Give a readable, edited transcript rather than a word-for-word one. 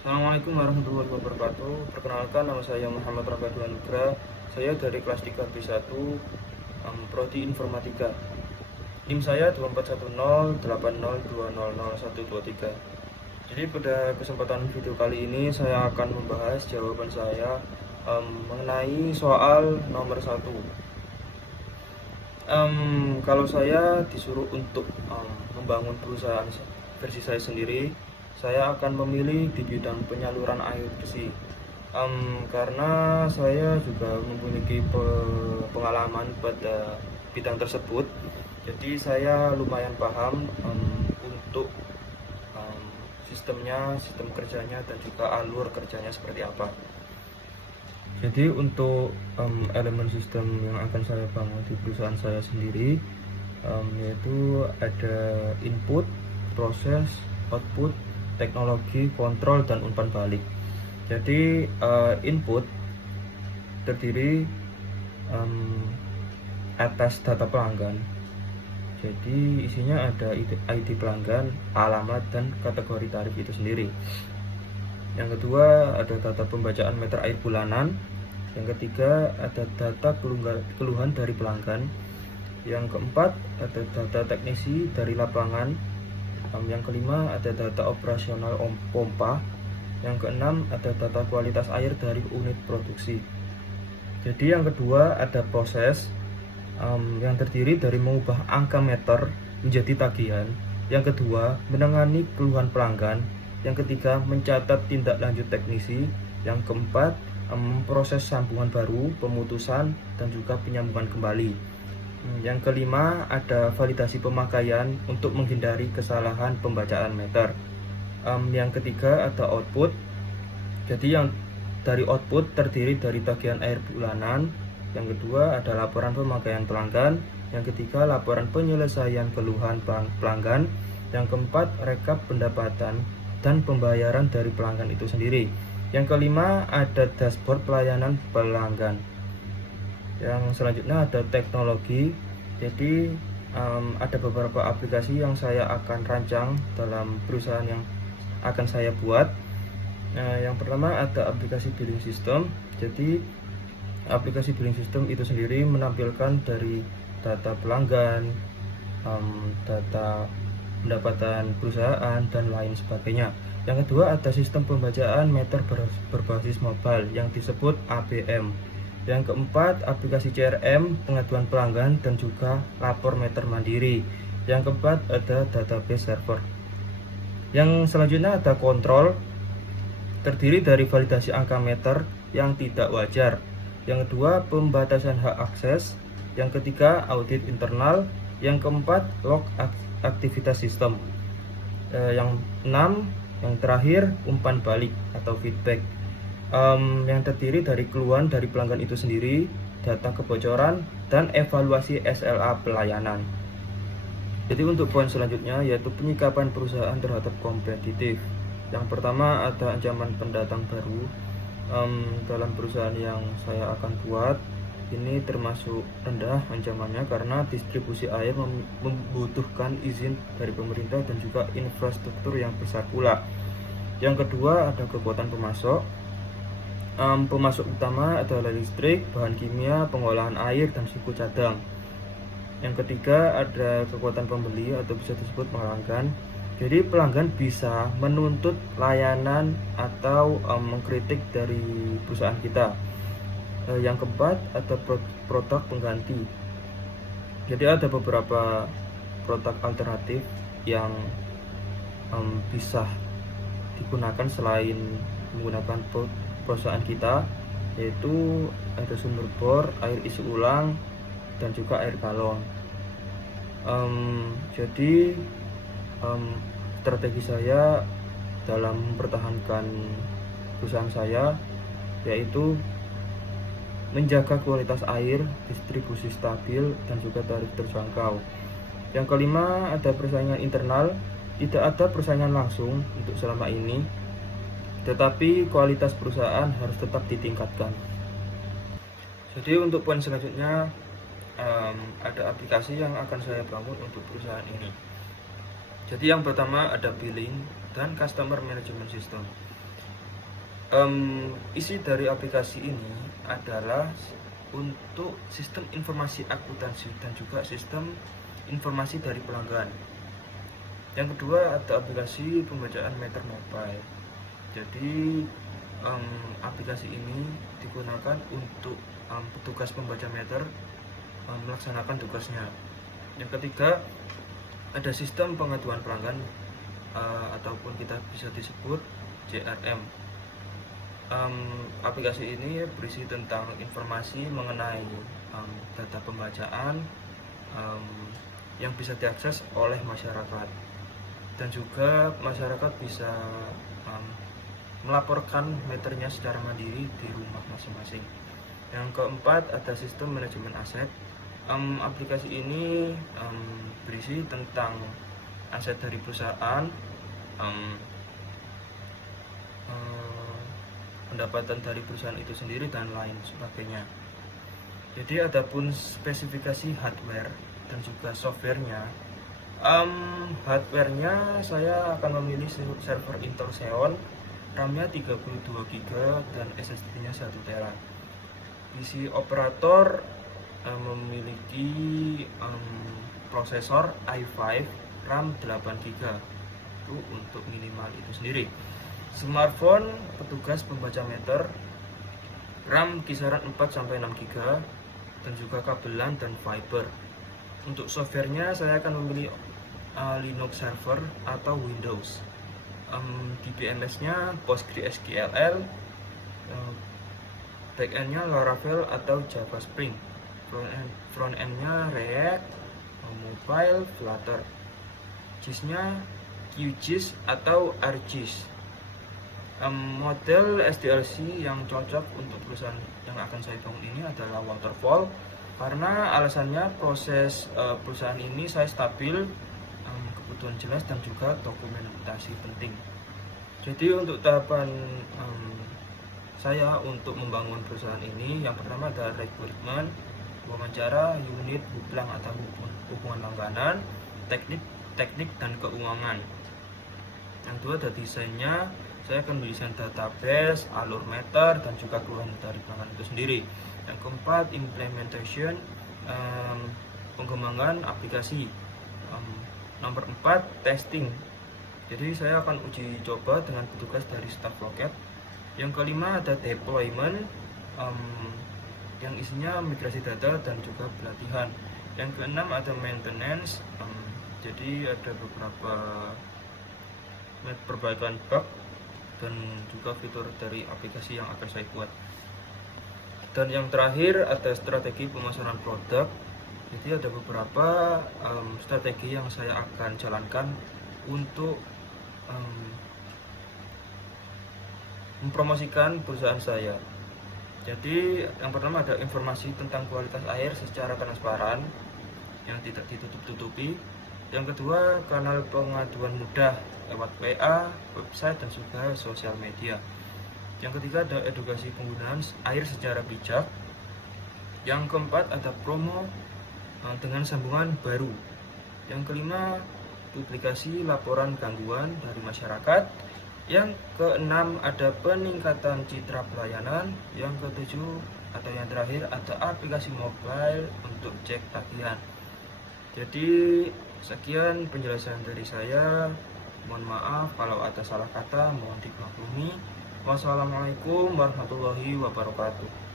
Assalamualaikum warahmatullahi wabarakatuh. Perkenalkan, nama saya Muhammad Rafa Nugra. Saya dari kelas 3 B1 Prodi Informatika. NIM saya 241080200123. Jadi pada kesempatan video kali ini saya akan membahas jawaban saya mengenai soal nomor 1. Kalau saya disuruh untuk membangun perusahaan versi saya sendiri, saya akan memilih di bidang penyaluran air bersih. Karena saya juga memiliki pengalaman pada bidang tersebut, jadi saya lumayan paham untuk sistem kerjanya dan juga alur kerjanya seperti apa. Jadi untuk elemen sistem yang akan saya bangun di perusahaan saya sendiri, yaitu ada input, proses, output, teknologi, kontrol, dan umpan balik. Jadi input terdiri atas data pelanggan. Jadi isinya ada ID pelanggan, alamat, dan kategori tarif itu sendiri. Yang kedua ada data pembacaan meter air bulanan. Yang ketiga ada data keluhan dari pelanggan. Yang keempat ada data teknisi dari lapangan. Yang kelima ada data operasional pompa. Yang keenam ada data kualitas air dari unit produksi. Jadi yang kedua ada proses yang terdiri dari mengubah angka meter menjadi tagihan. Yang kedua menangani keluhan pelanggan. Yang ketiga mencatat tindak lanjut teknisi. Yang keempat proses sambungan baru, pemutusan, dan juga penyambungan kembali. Yang kelima ada validasi pemakaian untuk menghindari kesalahan pembacaan meter. Yang ketiga ada output. Jadi yang dari output terdiri dari tagihan air bulanan. Yang kedua ada laporan pemakaian pelanggan. Yang ketiga laporan penyelesaian keluhan pelanggan. Yang keempat rekap pendapatan dan pembayaran dari pelanggan itu sendiri. Yang kelima ada dashboard pelayanan pelanggan. Yang selanjutnya ada teknologi. Jadi ada beberapa aplikasi yang saya akan rancang dalam perusahaan yang akan saya buat. Yang pertama ada aplikasi billing system. Jadi aplikasi billing system itu sendiri menampilkan dari data pelanggan, data pendapatan perusahaan, dan lain sebagainya. Yang kedua ada sistem pembacaan meter berbasis mobile yang disebut APM. Yang keempat aplikasi CRM, pengaduan pelanggan, dan juga lapor meter mandiri. Yang keempat ada database server. Yang selanjutnya ada kontrol, terdiri dari validasi angka meter yang tidak wajar. Yang kedua pembatasan hak akses. Yang ketiga audit internal. Yang keempat log aktivitas sistem. Yang enam, yang terakhir umpan balik atau feedback, yang terdiri dari keluhan dari pelanggan itu sendiri, data kebocoran, dan evaluasi SLA pelayanan. Jadi untuk poin selanjutnya yaitu penyikapan perusahaan terhadap kompetitif. Yang pertama ada ancaman pendatang baru dalam perusahaan yang saya akan buat. Ini termasuk rendah ancamannya karena distribusi air membutuhkan izin dari pemerintah dan juga infrastruktur yang besar pula. Yang kedua ada kekuatan pemasok. Pemasok utama adalah listrik, bahan kimia, pengolahan air, dan suku cadang. Yang ketiga ada kekuatan pembeli atau bisa disebut pelanggan. Jadi pelanggan bisa menuntut layanan atau mengkritik dari perusahaan kita. Yang keempat ada produk pengganti. Jadi ada beberapa produk alternatif yang bisa digunakan selain menggunakan perusahaan kita, yaitu ada sumber bor, air isi ulang, dan juga air galon. Jadi strategi saya dalam mempertahankan perusahaan saya yaitu menjaga kualitas air, distribusi stabil, dan juga tarif terjangkau. Yang kelima ada persaingan internal. Tidak ada persaingan langsung untuk selama ini, tetapi kualitas perusahaan harus tetap ditingkatkan. Jadi untuk poin selanjutnya ada aplikasi yang akan saya bangun untuk perusahaan ini. Jadi yang pertama ada billing dan customer management system. Isi dari aplikasi ini adalah untuk sistem informasi akuntansi dan juga sistem informasi dari pelanggan. Yang kedua ada aplikasi pembacaan meter mobile. Jadi aplikasi ini digunakan untuk petugas pembaca meter melaksanakan tugasnya. Yang ketiga ada sistem pengaduan pelanggan ataupun kita bisa disebut CRM. Aplikasi ini berisi tentang informasi mengenai data pembacaan yang bisa diakses oleh masyarakat, dan juga masyarakat bisa melaporkan meternya secara mandiri di rumah masing-masing. Yang keempat ada sistem manajemen aset. Aplikasi ini berisi tentang aset dari perusahaan, pendapatan dari perusahaan itu sendiri dan lain sebagainya. Jadi adapun spesifikasi hardware dan juga softwarenya, hardwarenya saya akan memilih server Intel Xeon, RAM-nya 32GB dan SSD-nya 1TB. PC operator memiliki prosesor i5, RAM 8GB itu untuk minimal itu sendiri. Smartphone petugas pembaca meter, RAM kisaran 4-6GB dan juga kabelan dan fiber. Untuk softwarenya saya akan memilih Linux server atau Windows. DBMS-nya PostgreSQL, backend-nya Laravel atau Java Spring, front-end-nya React, mobile Flutter, GIS-nya QGIS atau ArcGIS. Model SDLC yang cocok untuk perusahaan yang akan saya bangun ini adalah waterfall, karena alasannya proses perusahaan ini saya stabil, kebutuhan jelas dan juga dokumentasi penting. Jadi untuk tahapan saya untuk membangun perusahaan ini, yang pertama adalah rekrutmen, wawancara, unit, buplang atau hubungan langganan, teknik dan keuangan. Yang kedua ada desainnya. Saya akan mendesain database, alur meter, dan juga keluhan dari pelanggan itu sendiri. Yang keempat, implementation, pengembangan aplikasi. Nomor 4, testing. Jadi saya akan uji coba dengan petugas dari staff loket. Yang kelima ada deployment, yang isinya migrasi data dan juga pelatihan. Yang keenam ada maintenance, jadi ada beberapa perbaikan bug dan juga fitur dari aplikasi yang akan saya buat. Dan yang terakhir ada strategi pemasaran produk. Jadi ada beberapa strategi yang saya akan jalankan untuk mempromosikan perusahaan saya. Jadi yang pertama ada informasi tentang kualitas air secara transparan yang tidak ditutup-tutupi. Yang kedua, kanal pengaduan mudah lewat WA, website, dan juga sosial media. Yang ketiga ada edukasi penggunaan air secara bijak. Yang keempat ada promo dengan sambungan baru. Yang kelima, publikasi laporan gangguan dari masyarakat. Yang keenam ada peningkatan citra pelayanan. Yang ketujuh atau yang terakhir ada aplikasi mobile untuk cek tagihan. Jadi sekian penjelasan dari saya. Mohon maaf kalau ada salah kata, mohon dimaklumi. Wassalamualaikum warahmatullahi wabarakatuh.